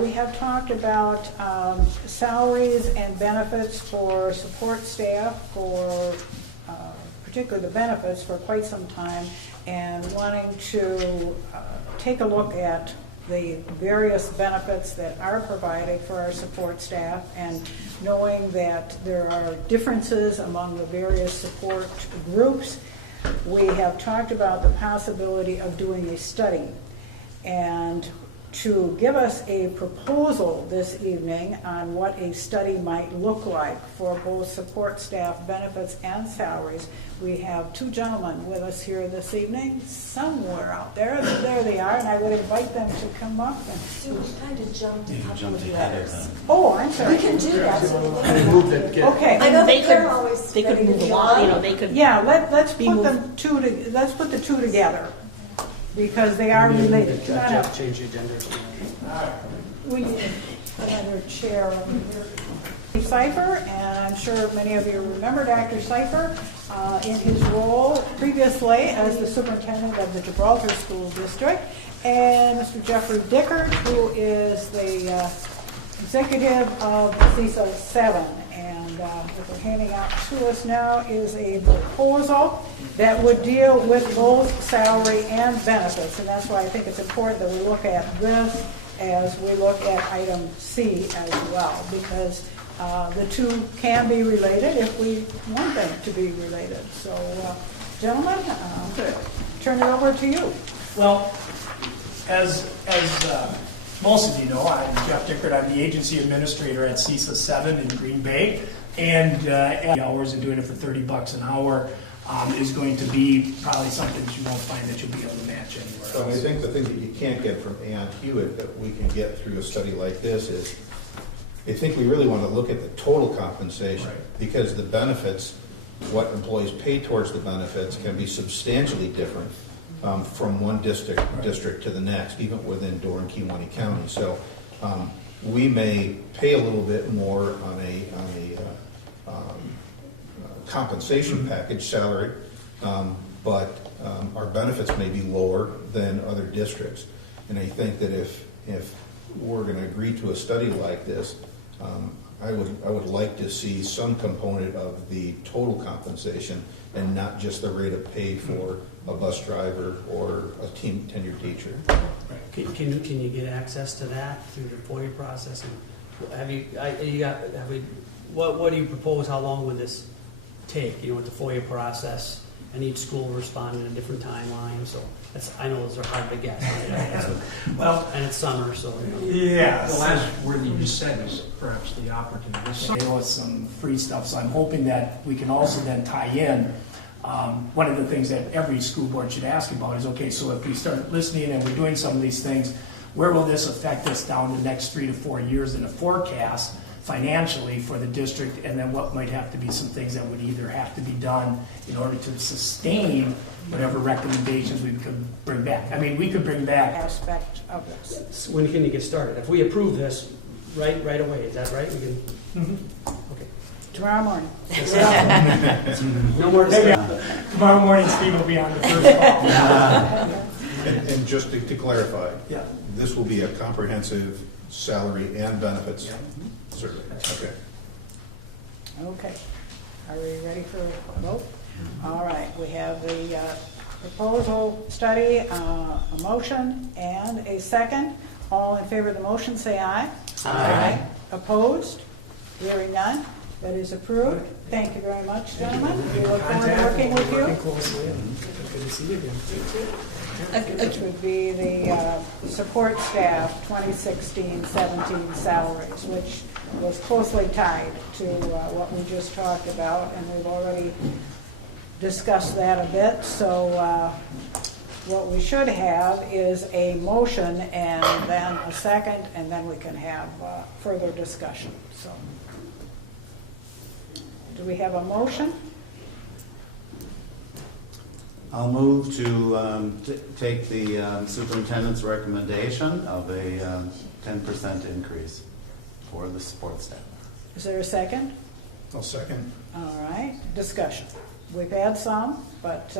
we have talked about salaries and benefits for support staff, for particularly the benefits, for quite some time, and wanting to take a look at the various benefits that are provided for our support staff, and knowing that there are differences among the various support groups. We have talked about the possibility of doing a study, and to give us a proposal this evening on what a study might look like for both support staff benefits and salaries, we have two gentlemen with us here this evening, somewhere out there. There they are, and I would invite them to come up. And So we kind of jumped a You couple jumped of ahead of letters. them. oh, I'm sorry. We can do that. Okay. I know They that they're could- always They could ready to move be along, on. they could. Yeah, let's Be put moved. them let's put the two together, because they are related. Come on up. Change the agenda. We need another chair over here. Cipher, and I'm sure many of you remember Dr. Cipher in his role previously as the superintendent of the Gibraltar School District, and Mr. Jeffrey Dickert, who is the executive of CISA 7. And what they're handing out to us now is a proposal that would deal with both salary and benefits, and that's why I think it's important that we look at this as we look at item C as well, because the two can be related if we want them to be related. So, gentlemen, turn it over to you. Well, as most of you know, I'm Jeff Dickert. I'm the agency administrator at CISA 7 in Green Bay, and hours and doing it for $30 an hour is going to be probably something that you won't find that you'll be able to match anywhere So I else. think the thing that you can't get from Aon Hewitt that we can get through a study like this is, I think we really want to look at the total compensation, Right. because the benefits, what employees pay towards the benefits, can be substantially different from one district to the next, even within Door and Kewaunee County. So we may pay a little bit more on a compensation package, salary, but our benefits may be lower than other districts. And I think that if we're going to agree to a study like this, I would like to see some component of the total compensation and not just the rate of pay for a bus driver or a tenured teacher. Can you get access to that through the FOIA process? And what do you propose? How long would this take? You know, with the FOIA process, and each school will respond in a different timeline. So I know those are hard to guess. Right? Well, and it's summer, so yeah. The last word that you said is perhaps the operative. With some free stuff, so I'm hoping that we can also then tie in. One of the things that every school board should ask about is, okay, so if we start listening and we're doing some of these things, where will this affect us down the next 3 to 4 years in a forecast financially for the district, and then what might have to be some things that would either have to be done in order to sustain whatever recommendations we could bring back. I mean, we could bring back. Aspect of this. when can you get started? If we approve this right away, is that right? We can. Mhm. Okay. Tomorrow morning. No more discussion. Tomorrow morning, Steve will be on the first call. And just to clarify, Yeah. this will be a comprehensive salary and benefits survey. Okay. Okay. Are we ready for a vote? All right, we have the proposal study, a motion, and a second. All in favor of the motion, say aye. Aye. Opposed? Hearing none. That is approved. Thank you very much, gentlemen. We look forward to working with you. Working closely, and good to see you again. Which would be the support staff 2016-17 salaries, which was closely tied to what we just talked about, and we've already discussed that a bit. So what we should have is a motion and then a second, and then we can have further discussion. So, do we have a motion? I'll move to take the superintendent's recommendation of a 10% increase for the support staff. Is there a second? I'll second. All right, discussion. We've had some, but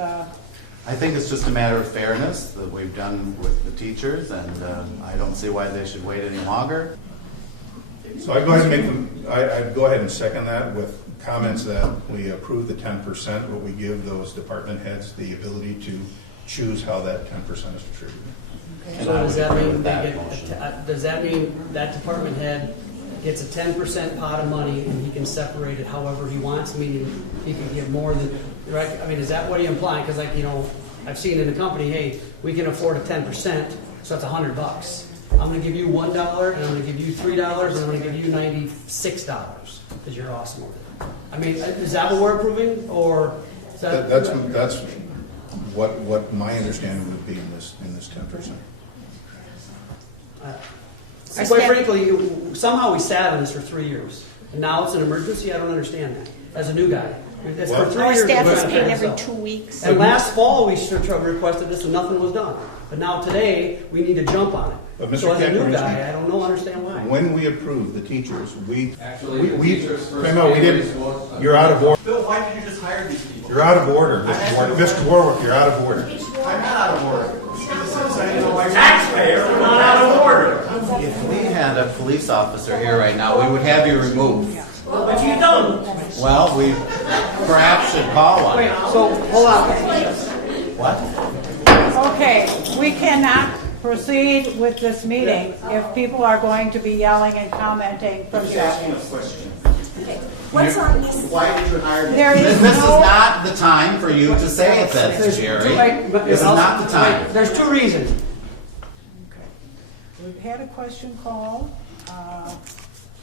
I think it's just a matter of fairness that we've done with the teachers, and I don't see why they should wait any longer. So I'd go ahead and I'd go ahead and second that with comments that we approve the 10%, but we give those department heads the ability to choose how that 10% is distributed. And So I does would that agree mean with they that get, motion. does that mean that department head gets a 10% pot of money and he can separate it however he wants, meaning he can give more than, right? I mean, is that what he implying? Because like, you know, I've seen in the company, hey, we can afford a 10%, so that's $100. I'm gonna give you $1, and I'm gonna give you $3, and I'm gonna give you $96, because you're awesome over there. I mean, is that what we're approving, or? Is that- That's what my understanding would be in this 10%. Quite frankly, somehow we sat on this for 3 years, and now it's an emergency. I don't understand that. As a new guy, it's for Well, 3 Our years. staff we're is trying to paid figure every this out. 2 weeks. And last fall, we requested this, and nothing was done. But now today, we need to jump on it. But Mr. So as a new Cameron, guy, I don't know, understand why. When we approve the teachers, Actually, the teachers first time out, we pay didn't, raise was- you're out of order. Bill, why did you just hire these people? You're out of order, Mr. Warwick. Mr. Warwick, you're out of order. I'm not out of order. If we had a police officer here right now, we would have you removed. But you don't. Well, we perhaps should call one. Wait, so, hold on. What? Okay, we cannot proceed with this meeting if people are going to be yelling and commenting from Just asking the. a question. What's on this? Why did you hire these? There is This is no, not the time for you to say it, says Jerry. This is not the time. There's 2 reasons. we've had a question called,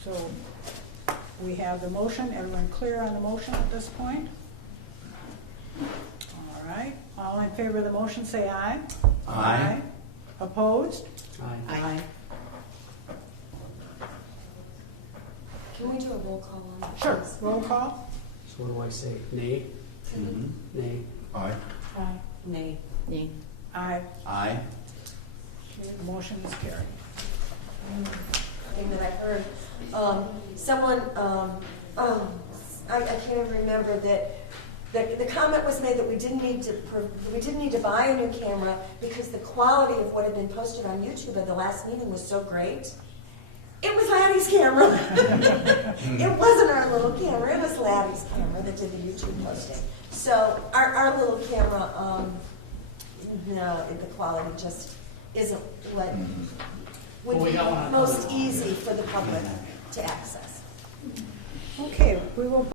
so we have the motion. Everyone clear on the motion at this point? All right, all in favor of the motion, say aye. Aye. Opposed? Aye. Can we do a roll call on that? Sure, roll call. So what do I say? Nay? Mhm. Nay? Aye. Aye. Nay. Nay. Aye. Aye. Okay, the motion is carried. Thing that I heard, someone, I can't even remember that the comment was made that we didn't need to buy a new camera because the quality of what had been posted on YouTube at the last meeting was so great. It was Laddie's camera. It wasn't our little camera. It was Laddie's camera that did the YouTube posting. So our little camera, no, the quality just isn't what would Well, we be got one on most easy for the public to access. Okay, we will